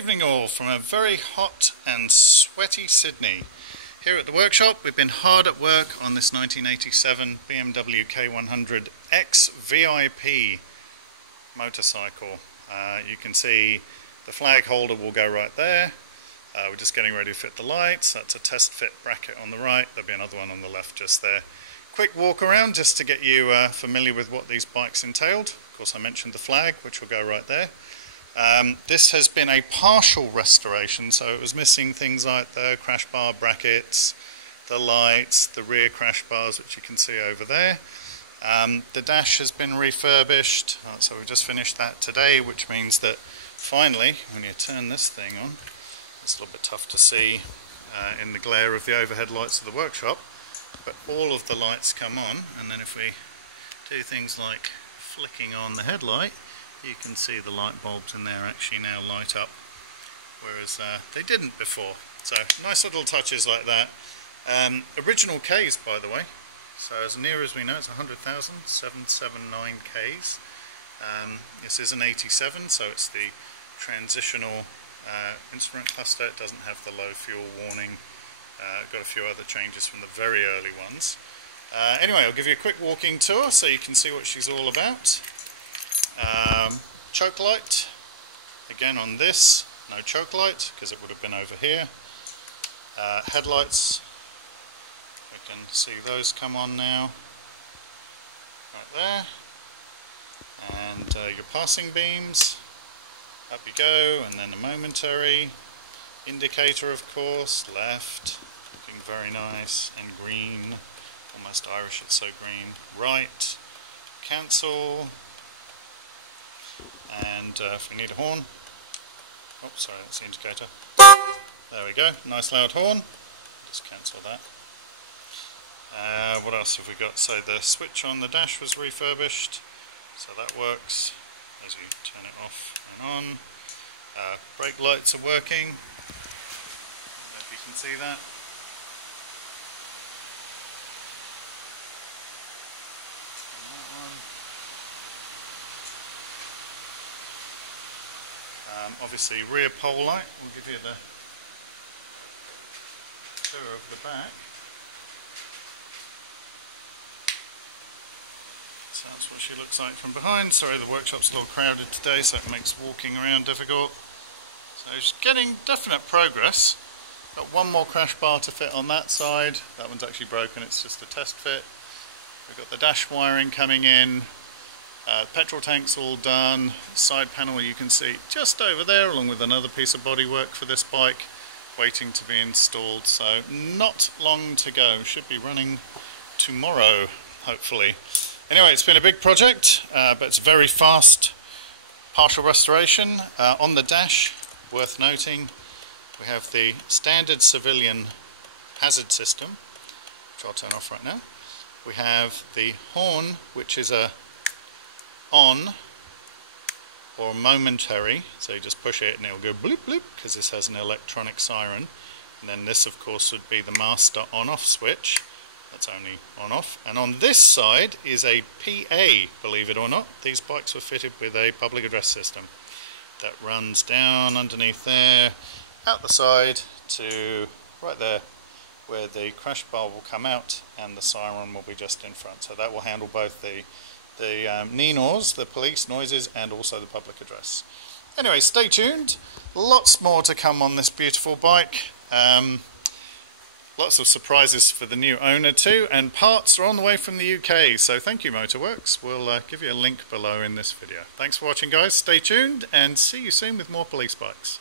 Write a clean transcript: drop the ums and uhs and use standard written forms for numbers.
Evening all from a very hot and sweaty Sydney. Here at the workshop we've been hard at work on this 1987 BMW K100RT VIP motorcycle. You can see the flag holder will go right there. We're just getting ready to fit the lights. That's a test fit bracket on the right. There'll be another one on the left just there. Quick walk around just to get you familiar with what these bikes entailed. Of course I mentioned the flag, which will go right there. This has been a partial restoration, so it was missing things like the crash bar brackets, the lights, the rear crash bars, which you can see over there. The dash has been refurbished, so we've just finished that today, which means that finally, when you turn this thing on, it's a little bit tough to see in the glare of the overhead lights of the workshop, but all of the lights come on, and then if we do things like flicking on the headlight, you can see the light bulbs in there actually now light up, whereas they didn't before. So nice little touches like that. Original Ks, by the way, so as near as we know it's 100,000, 779 Ks. This is an 87, so it's the transitional instrument cluster. It doesn't have the low fuel warning. Got a few other changes from the very early ones. Anyway, I'll give you a quick walking tour so you can see what she's all about. Choke light, again on this, no choke light because it would have been over here. Headlights, we can see those come on now, right there. And your passing beams, up you go, and then a momentary indicator, of course, left, looking very nice and green, almost Irish, it's so green. Right, cancel. And if we need a horn, oh sorry, that's the indicator. There we go, nice loud horn. Just cancel that. What else have we got? So the switch on the dash was refurbished, so that works as you turn it off and on. Brake lights are working. I don't know if you can see that. Obviously rear pole light, we'll give you the tour of the back. So that's what she looks like from behind. Sorry, the workshop's a little crowded today, so it makes walking around difficult. So she's getting definite progress. Got one more crash bar to fit on that side. That one's actually broken, it's just a test fit. We've got the dash wiring coming in. Petrol tank's all done. Side panel you can see just over there, along with another piece of bodywork for this bike waiting to be installed. So not long to go. Should be running tomorrow, hopefully. Anyway, it's been a big project, but it's very fast partial restoration. On the dash, worth noting, we have the standard civilian hazard system, which I'll turn off right now. We have the horn, which is a on or momentary, so you just push it and it'll go bloop bloop because this has an electronic siren. And then this of course would be the master on-off switch, that's only on-off. And on this side is a PA, believe it or not. These bikes were fitted with a public address system that runs down underneath there, out the side to right there where the crash bar will come out and the siren will be just in front. So that will handle both the NINOs, the police noises, and also the public address. Anyway, stay tuned. Lots more to come on this beautiful bike. Lots of surprises for the new owner too, and parts are on the way from the UK. So thank you, Motorworks. We'll give you a link below in this video. Thanks for watching, guys. Stay tuned and see you soon with more police bikes.